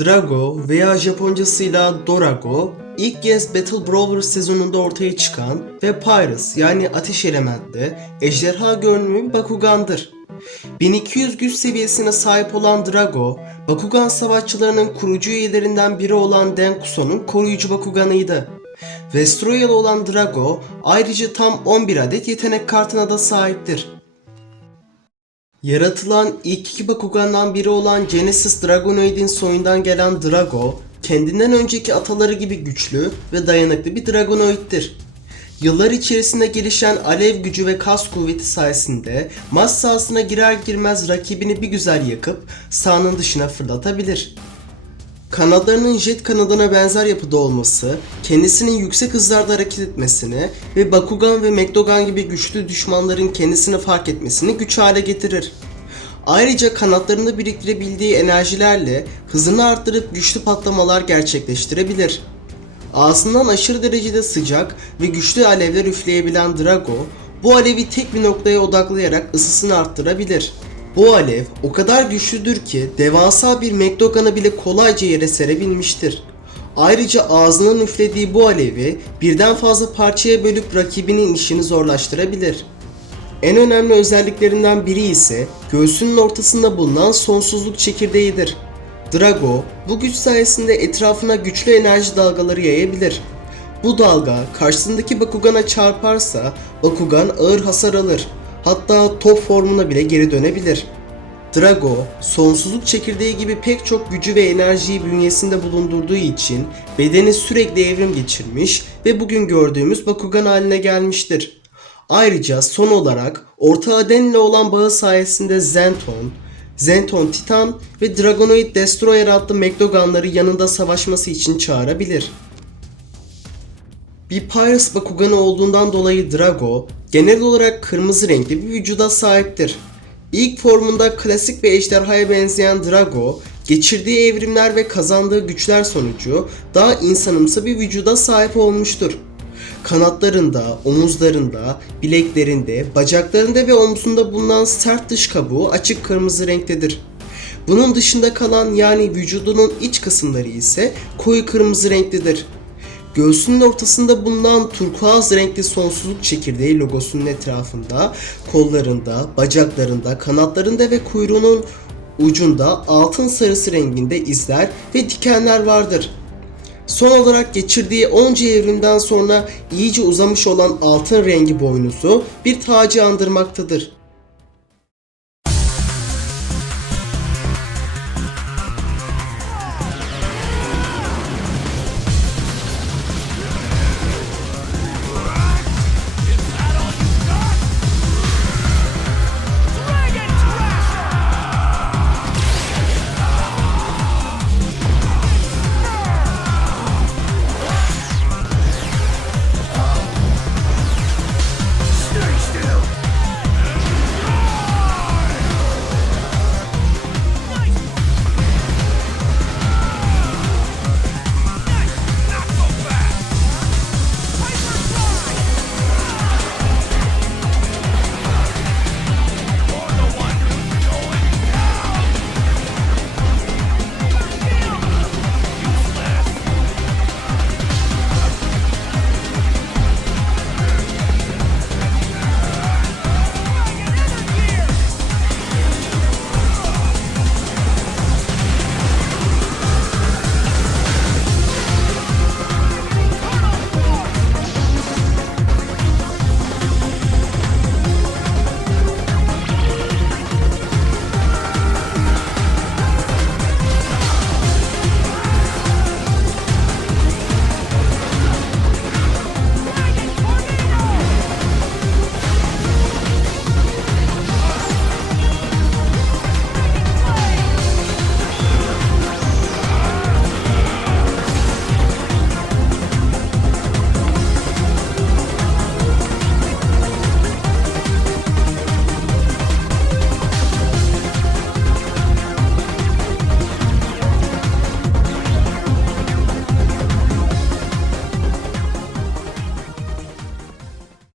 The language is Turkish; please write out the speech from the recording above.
Drago veya Japoncasıyla Dorago ilk kez Battle Brawler sezonunda ortaya çıkan ve Pyrus yani ateş elementli ejderha görünümlü Bakugan'dır. 1200 güç seviyesine sahip olan Drago, Bakugan savaşçılarının kurucu üyelerinden biri olan Denkuso'nun koruyucu Bakugan'ıydı. Vestroyal olan Drago ayrıca tam 11 adet yetenek kartına da sahiptir. Yaratılan ilk iki Bakugan'dan biri olan Genesis Dragonoid'in soyundan gelen Drago, kendinden önceki ataları gibi güçlü ve dayanıklı bir Dragonoid'dir. Yıllar içerisinde gelişen alev gücü ve kas kuvveti sayesinde maç sahasına girer girmez rakibini bir güzel yakıp sahanın dışına fırlatabilir. Kanatlarının jet kanadına benzer yapıda olması, kendisinin yüksek hızlarda hareket etmesini ve Bakugan ve Mekdogan gibi güçlü düşmanların kendisini fark etmesini güç hale getirir. Ayrıca kanatlarında biriktirebildiği enerjilerle hızını arttırıp güçlü patlamalar gerçekleştirebilir. Ağzından aşırı derecede sıcak ve güçlü alevler üfleyebilen Drago, bu alevi tek bir noktaya odaklayarak ısısını arttırabilir. Bu alev o kadar güçlüdür ki devasa bir Mekdogan'ı bile kolayca yere serebilmiştir. Ayrıca ağzının üflediği bu alevi birden fazla parçaya bölüp rakibinin işini zorlaştırabilir. En önemli özelliklerinden biri ise göğsünün ortasında bulunan sonsuzluk çekirdeğidir. Drago bu güç sayesinde etrafına güçlü enerji dalgaları yayabilir. Bu dalga karşısındaki Bakugan'a çarparsa Bakugan ağır hasar alır. Hatta top formuna bile geri dönebilir. Drago, sonsuzluk çekirdeği gibi pek çok gücü ve enerjiyi bünyesinde bulundurduğu için bedeni sürekli evrim geçirmiş ve bugün gördüğümüz Bakugan haline gelmiştir. Ayrıca son olarak ortağı Den ile olan bağı sayesinde Zenton, Zenton Titan ve Dragonoid Destroyer adlı Mekdoganları yanında savaşması için çağırabilir. Bir Pyrus Bakuganı olduğundan dolayı Drago, genel olarak kırmızı renkli bir vücuda sahiptir. İlk formunda klasik bir ejderhaya benzeyen Drago, geçirdiği evrimler ve kazandığı güçler sonucu daha insanımsı bir vücuda sahip olmuştur. Kanatlarında, omuzlarında, bileklerinde, bacaklarında ve omzunda bulunan sert dış kabuğu açık kırmızı renktedir. Bunun dışında kalan yani vücudunun iç kısımları ise koyu kırmızı renklidir. Göğsünün ortasında bulunan turkuaz renkli sonsuzluk çekirdeği logosunun etrafında, kollarında, bacaklarında, kanatlarında ve kuyruğunun ucunda altın sarısı renginde izler ve dikenler vardır. Son olarak geçirdiği onca evrimden sonra iyice uzamış olan altın rengi boynuzu bir tacı andırmaktadır.